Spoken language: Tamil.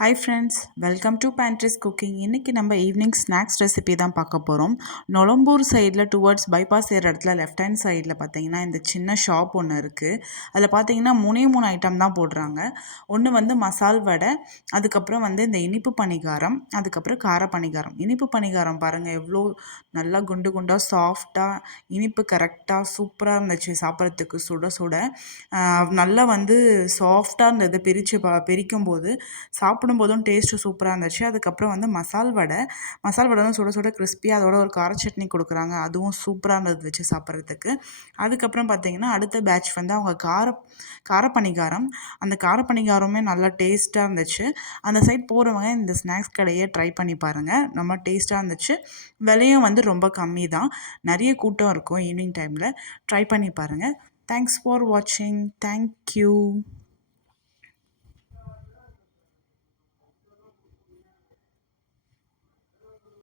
Hi friends welcome to pantry's cooking இன்றைக்கி நம்ம ஈவினிங் ஸ்நாக்ஸ் ரெசிபி தான் பார்க்க போகிறோம் நொலம்பூர் சைடில் டுவர்ட்ஸ் பைபாஸ் ஏற இடத்துல லெஃப்ட் ஹேண்ட் சைடில் பார்த்தீங்கன்னா இந்த சின்ன ஷாப் ஒன்று இருக்குது அதில் பார்த்தீங்கன்னா மூணே மூணு ஐட்டம் தான் போடுறாங்க. ஒன்று வந்து மசால் வடை அதுக்கப்புறம் வந்து இந்த இனிப்பு பணிகாரம் அதுக்கப்புறம் கார பணிகாரம். இனிப்பு பணிகாரம் பாருங்கள் எவ்வளோ நல்லா குண்டு குண்டாக சாஃப்டாக இனிப்பு கரெக்டாக சூப்பராக இருந்துச்சு சாப்பிட்றதுக்கு சுட சுட. நல்லா வந்து சாஃப்டாக இருந்தது பிரித்து பா பிரிக்கும் போது சாப்பிடும் சாப்பிடும்போதும் டேஸ்ட்டு சூப்பராக இருந்துச்சு. அதுக்கப்புறம் வந்து மசால் வடை. மசால் வடை வந்து சுட சுட கிறிஸ்பியாக அதோட ஒரு கார சட்னி கொடுக்குறாங்க. அதுவும் சூப்பராக இருந்தது வச்சு சாப்பிட்றதுக்கு. அதுக்கப்புறம் பார்த்திங்கன்னா அடுத்த பேட்ச் வந்து அவங்க கார காரப்பணிகாரம். அந்த காரப்பணிகாரமே நல்லா டேஸ்ட்டாக இருந்துச்சு. அந்த சைட் போகிறவங்க இந்த ஸ்நாக்ஸ் கடையை ட்ரை பண்ணி பாருங்கள் ரொம்ப டேஸ்ட்டாக இருந்துச்சு. விலையும் வந்து ரொம்ப கம்மி தான் நிறைய கூட்டம் இருக்கும் ஈவினிங் டைமில் ட்ரை பண்ணி பாருங்கள் தேங்க்ஸ் ஃபார் வாட்சிங் தேங்க்யூ